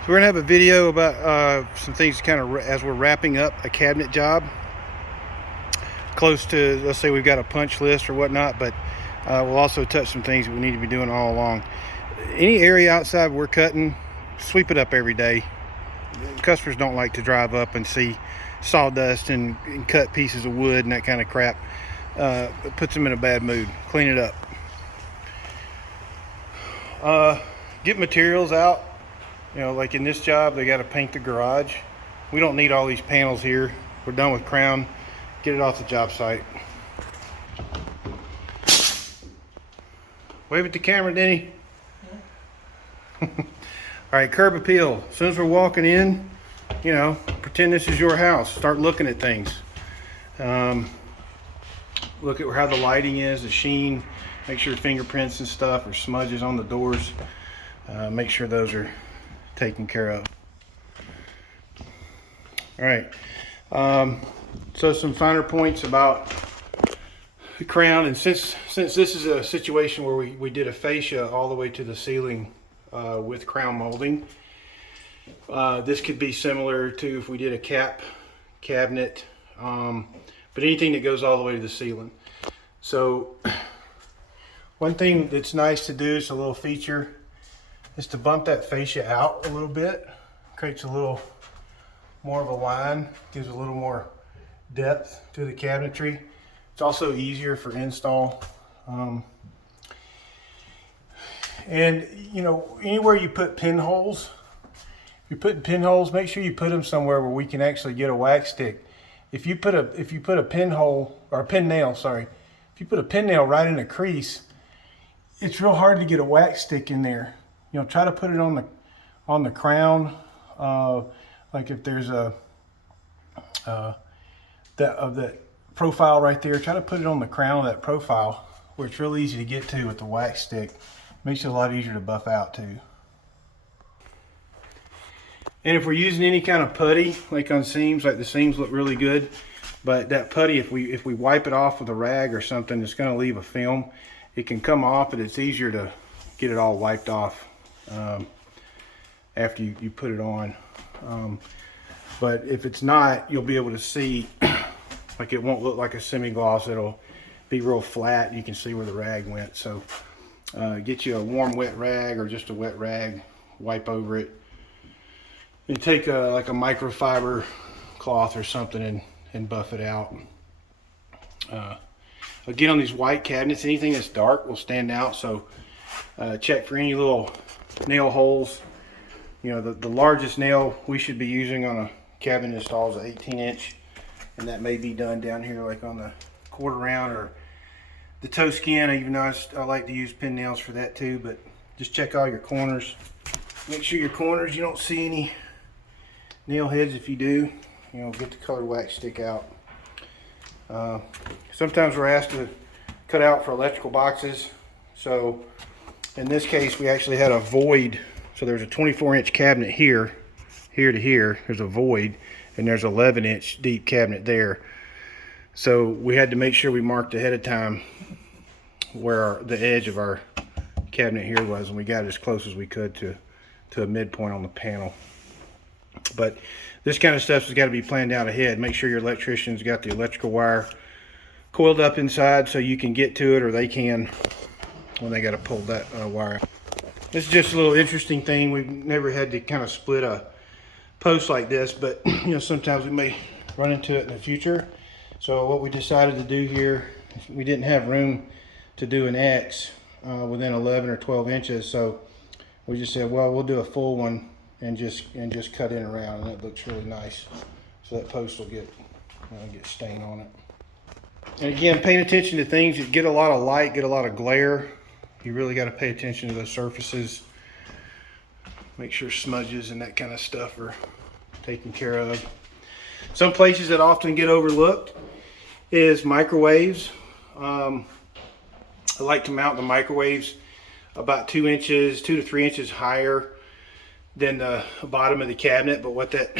So we're gonna have a video about some things kind of as we're wrapping up a cabinet job. Close to, let's say we've got a punch list or whatnot, but we'll also touch some things that we need to be doing all along. Any area outside we're cutting, sweep it up every day. Customers don't like to drive up and see sawdust and cut pieces of wood and that kind of crap. It puts them in a bad mood. Clean it up. Get materials out. You know, like in this job, they got to paint the garage. We don't need all these panels here. We're done with crown. Get it off the job site. Wave at the camera, Denny. All right, curb appeal. As soon as we're walking in, you know, pretend this is your house. Start looking at things. Look at how the lighting is, the sheen. Make sure fingerprints and stuff or smudges on the doors. Make sure those are taken care of. All right. So some finer points about the crown, and since this is a situation where we did a fascia all the way to the ceiling with crown molding, this could be similar to if we did a cabinet, but anything that goes all the way to the ceiling. So one thing that's nice to do, is a little feature, is to bump that fascia out a little bit. Creates a little more of a line, gives a little more depth to the cabinetry. It's also easier for install. And you know, anywhere you put pinholes, if you're putting pinholes, make sure you put them somewhere where we can actually get a wax stick. If you put a pinhole, or a pin nail, sorry, if you put a pin nail right in a crease, it's real hard to get a wax stick in there. You know, try to put it on the crown. Like if there's that profile right there, try to put it on the crown of that profile where it's real easy to get to with the wax stick. Makes it a lot easier to buff out too. And if we're using any kind of putty, like on seams, like the seams look really good, but that putty, if we wipe it off with a rag or something, it's going to leave a film. It can come off, but it's easier to get it all wiped off after you put it on. But if it's not, you'll be able to see, like it won't look like a semi-gloss. It'll be real flat. You can see where the rag went. So get you a warm wet rag or just a wet rag, wipe over it, and take like a microfiber cloth or something and buff it out. Again, on these white cabinets, anything that's dark will stand out. So check for any little nail holes. You know, the largest nail we should be using on a cabinet install is an 18-inch, and that may be done down here like on the quarter round or the toe skin, even though I like to use pin nails for that too. But just check all your corners. Make sure your corners, you don't see any nail heads. If you do, you know, get the colored wax stick out. Sometimes we're asked to cut out for electrical boxes. So in this case, we actually had a void. So there's a 24-inch cabinet here to here. There's a void, and there's an 11-inch deep cabinet there. So we had to make sure we marked ahead of time where the edge of our cabinet here was, and we got it as close as we could to a midpoint on the panel. But this kind of stuff has got to be planned out ahead. Make sure your electrician's got the electrical wire coiled up inside so you can get to it, or they can when they got to pull that wire. This is just a little interesting thing. We've never had to kind of split a post like this, but you know, sometimes we may run into it in the future. So what we decided to do here, we didn't have room to do an X within 11 or 12 inches. So we just said, well, we'll do a full one and just cut in around, and it looks really nice. So that post will get stain on it. And again, paying attention to things that get a lot of light, get a lot of glare. You really got to pay attention to the surfaces. Make sure smudges and that kind of stuff are taken care of. Some places that often get overlooked is microwaves. I like to mount the microwaves about 2 to 3 inches higher than the bottom of the cabinet. But what that,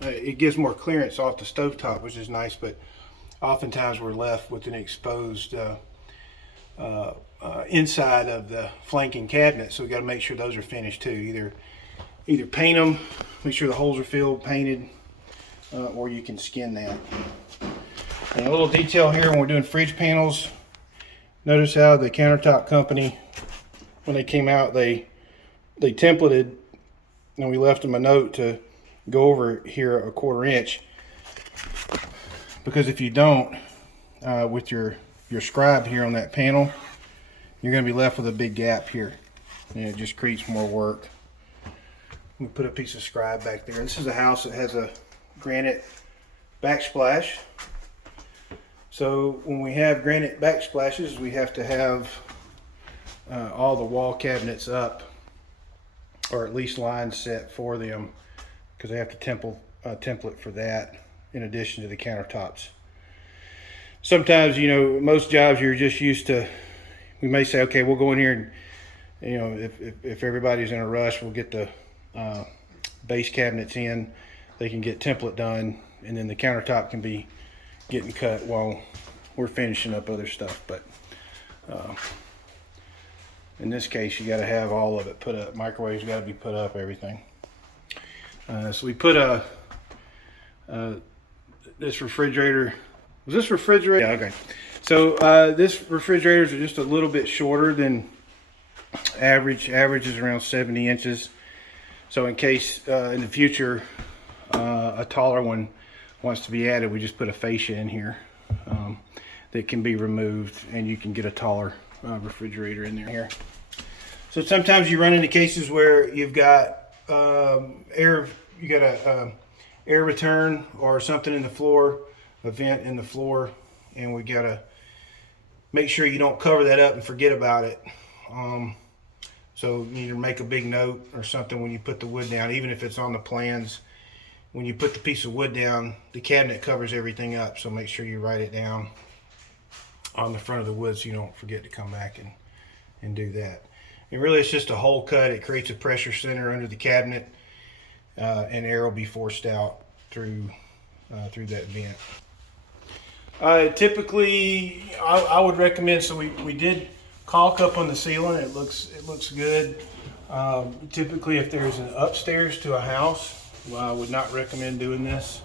it gives more clearance off the stovetop, which is nice. But oftentimes we're left with an exposed inside of the flanking cabinet, so we got to make sure those are finished too. Either either paint them, make sure the holes are filled, painted, or you can skin that. And a little detail here when we're doing fridge panels, notice how the countertop company, when they came out, they templated, and we left them a note to go over here 1/4 inch, because if you don't, with your scribe here on that panel, you're going to be left with a big gap here, and it just creates more work. We put a piece of scribe back there. This is a house that has a granite backsplash. So when we have granite backsplashes, we have to have all the wall cabinets up, or at least lines set for them, because they have to template for that in addition to the countertops. Sometimes, you know, most jobs you're just used to, we may say, okay, we'll go in here and, you know, if everybody's in a rush, we'll get the base cabinets in, they can get template done, and then the countertop can be getting cut while we're finishing up other stuff. But in this case, you got to have all of it put up. Microwaves got to be put up, everything. So we put this refrigerator. Was this refrigerator? Yeah, okay. So this refrigerators are just a little bit shorter than average. Average is around 70 inches. So in case in the future a taller one wants to be added, we just put a fascia in here that can be removed, and you can get a taller refrigerator in there. So sometimes you run into cases where you've got air return or something in the floor, a vent in the floor, and we gotta make sure you don't cover that up and forget about it. So you either make a big note or something when you put the wood down, even if it's on the plans. When you put the piece of wood down, the cabinet covers everything up, so make sure you write it down on the front of the wood so you don't forget to come back and do that. And really it's just a hole cut. It creates a pressure center under the cabinet, and air will be forced out through that vent. Typically, I would recommend, so we did caulk up on the ceiling. It looks good. Typically, if there's an upstairs to a house, well, I would not recommend doing this,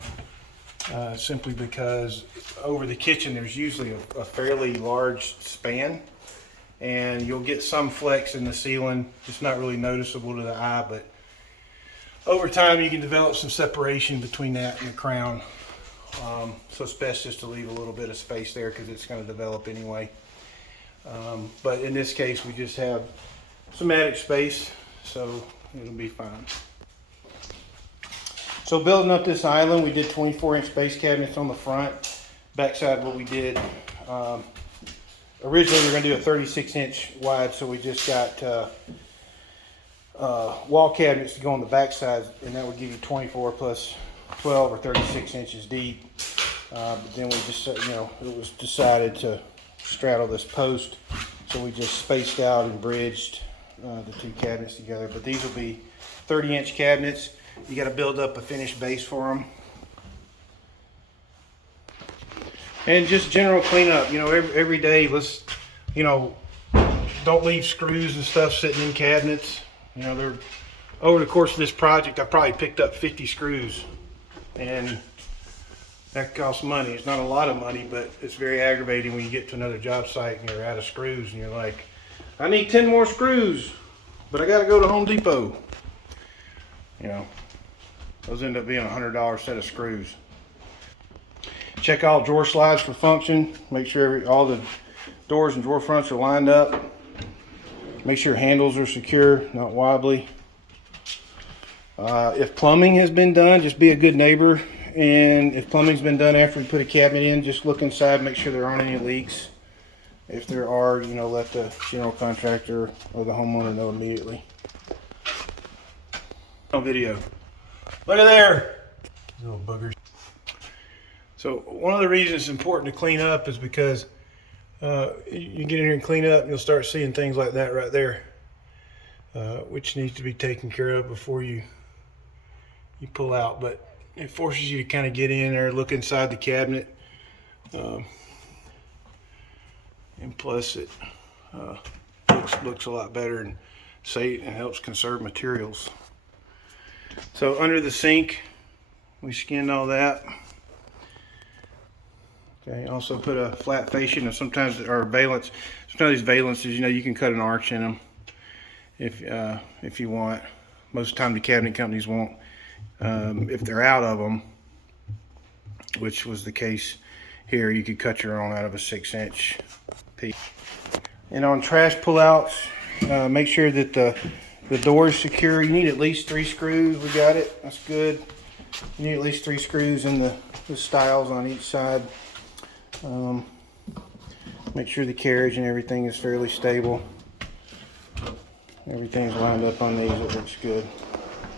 simply because over the kitchen there's usually a fairly large span, and you'll get some flex in the ceiling. It's not really noticeable to the eye, but over time you can develop some separation between that and the crown. So it's best just to leave a little bit of space there, because it's going to develop anyway. But in this case, we just have some attic space, so it'll be fine. So building up this island, we did 24-inch base cabinets on the front. Backside, what we did, originally we were going to do a 36-inch wide, so we just got wall cabinets to go on the backside, and that would give you 24 plus 12 or 36 inches deep. But then we just, you know, it was decided to straddle this post, so we just spaced out and bridged the two cabinets together. But these will be 30-inch cabinets. You got to build up a finished base for them, and just general cleanup. You know, every day, let's, you know, don't leave screws and stuff sitting in cabinets. You know, they're, over the course of this project, I probably picked up 50 screws, and that costs money. It's not a lot of money, but it's very aggravating when you get to another job site and you're out of screws, and you're like, I need 10 more screws, but I got to go to Home Depot. You know, those end up being a $100 set of screws. Check all drawer slides for function. Make sure all the doors and drawer fronts are lined up. Make sure handles are secure, not wobbly. If plumbing has been done, just be a good neighbor. And if plumbing's been done after we put a cabinet in, just look inside, make sure there aren't any leaks. If there are, you know, let the general contractor or the homeowner know immediately. On video. Look at there, little buggers. So one of the reasons it's important to clean up is because you get in here and clean up, and you'll start seeing things like that right there, which needs to be taken care of before you pull out. But it forces you to kind of get in there, look inside the cabinet, and plus it looks a lot better and helps conserve materials. So under the sink, we skinned all that. Okay, also put a flat fascia, and sometimes, or valance. Sometimes these valances, you know, you can cut an arch in them if you want. Most of the time the cabinet companies won't. If they're out of them, which was the case here, you could cut your own out of a 6-inch piece. And on trash pullouts, make sure that the door is secure. You need at least 3 screws. We got it. That's good. You need at least 3 screws in the stiles on each side. Make sure the carriage and everything is fairly stable. Everything's lined up on these. It looks good.